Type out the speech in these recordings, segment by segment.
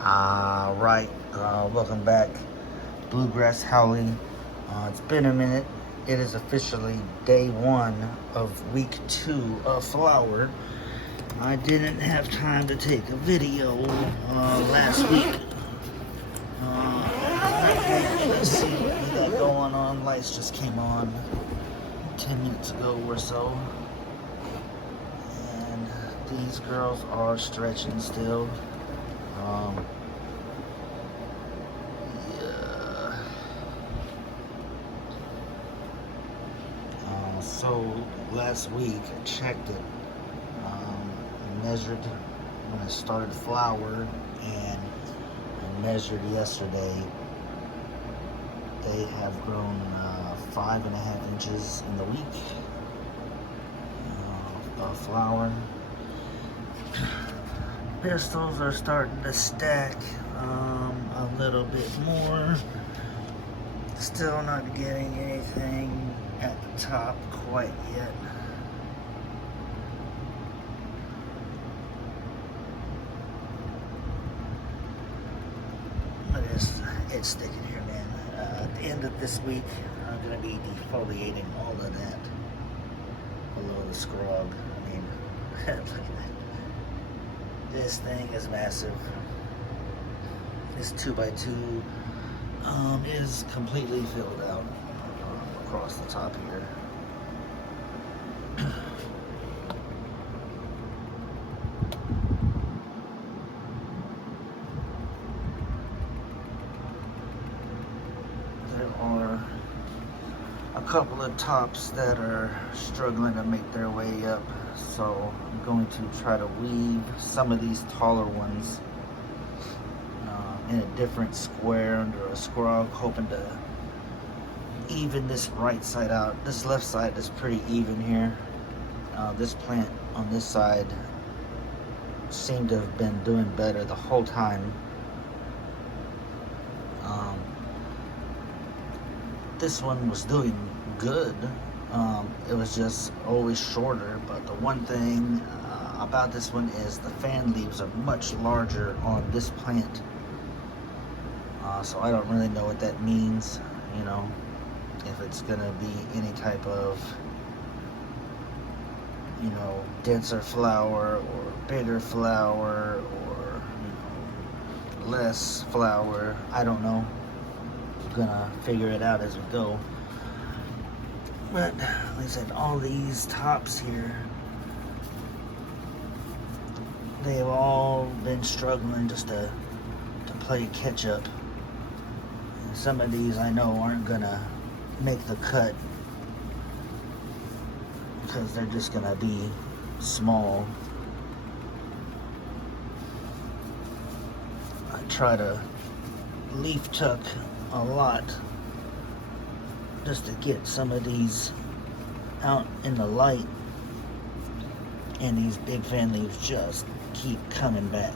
Right. Welcome back, Bluegrass Howling. It's been a minute. It is officially day one of week 2 of Flower. I didn't have time to take a video last week. Let's see what we got going on. Lights just came on 10 minutes ago or so. And these girls are stretching still. So last week I checked it, measured when I started Flower, and I measured yesterday. They have grown 5.5 inches in the week of Flower. Pistils are starting to stack a little bit more. Still not getting anything at the top quite yet. But it's sticking here, man. At the end of this week, I'm gonna be defoliating all of that below the scrog. I mean, look at that. This thing is massive. This 2x2 is completely filled out across the top here. There are a couple of tops that are struggling to make their way up, so I'm going to try to weave some of these taller ones in a different square under a scrog, hoping to even this right side out. This left side is pretty even here. This plant on this side seemed to have been doing better the whole time. This one was doing good. It was just always shorter, but the one thing about this one is the fan leaves are much larger on this plant. So I don't really know what that means, you know, if it's gonna be any type of, you know, denser flower or bigger flower or, you know, less flower. I don't know. I'm gonna figure it out as we go. But like I said, all these tops here, they've all been struggling just to play catch up. Some of these I know aren't gonna make the cut because they're just gonna be small. I try to leaf tuck a lot just to get some of these out in the light, and these big fan leaves just keep coming back.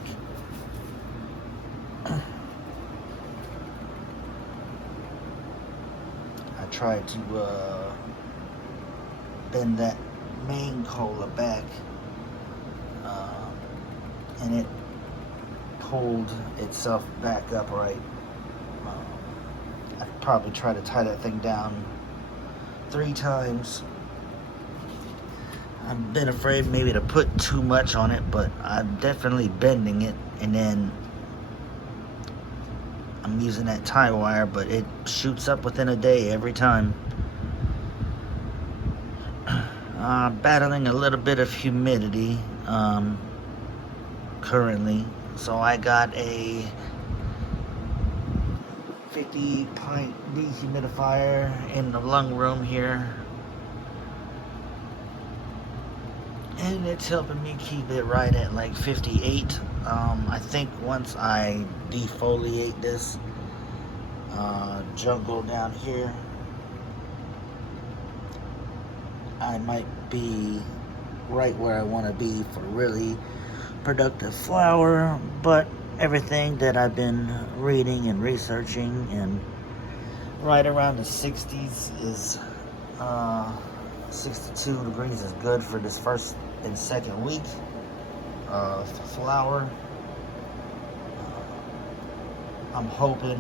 Tried to bend that main cola back, and it pulled itself back upright. I'd probably try to tie that thing down 3 times. I've been afraid maybe to put too much on it, but I'm definitely bending it, and then I'm using that tie wire, but it shoots up within a day every time. Battling a little bit of humidity currently, so I got a 50-pint dehumidifier in the lung room here, and it's helping me keep it right at like 58. I think once I defoliate this jungle down here, I might be right where I want to be for really productive flower. But everything that I've been reading and researching, and right around the 60s is 62 degrees is good for this first and second week of flower. I'm hoping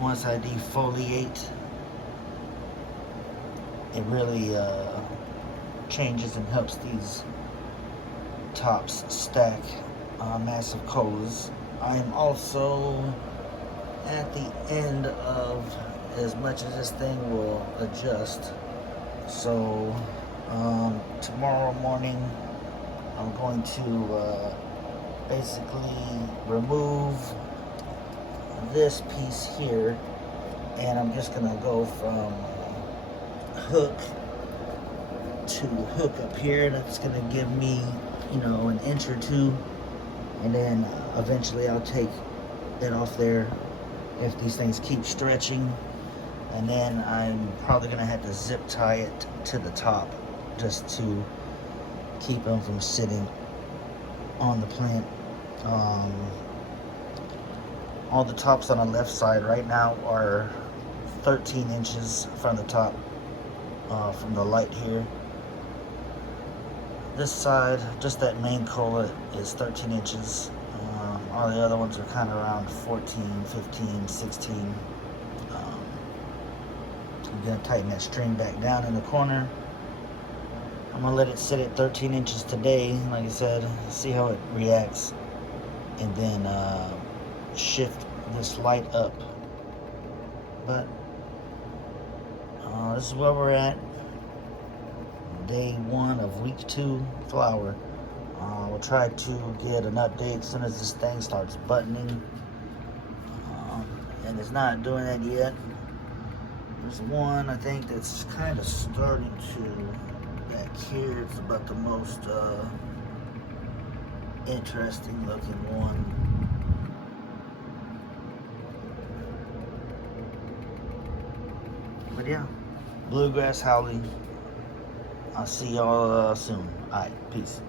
once I defoliate, it really changes and helps these tops stack massive colas. I am also at the end of as much as this thing will adjust. So tomorrow morning I'm going to basically remove this piece here, and I'm just gonna go from hook to hook up here. That's gonna give me, you know, an inch or two, and then eventually I'll take it off there if these things keep stretching, and then I'm probably gonna have to zip tie it to the top just to keep them from sitting on the plant. All the tops on the left side right now are 13 inches from the top, from the light here. This side, just that main cola, is 13 inches. All the other ones are kind of around 14, 15, 16. I'm going to tighten that string back down in the corner. I'm going to let it sit at 13 inches today, like I said, see how it reacts, and then shift this light up. But this is where we're at. Day 1 of week 2 flower. We'll try to get an update as soon as this thing starts buttoning, and it's not doing that yet. There's one I think that's kind of starting to, back here. It's about the most interesting looking one. But yeah, bluegrass howling. I'll see y'all soon. Alright, peace.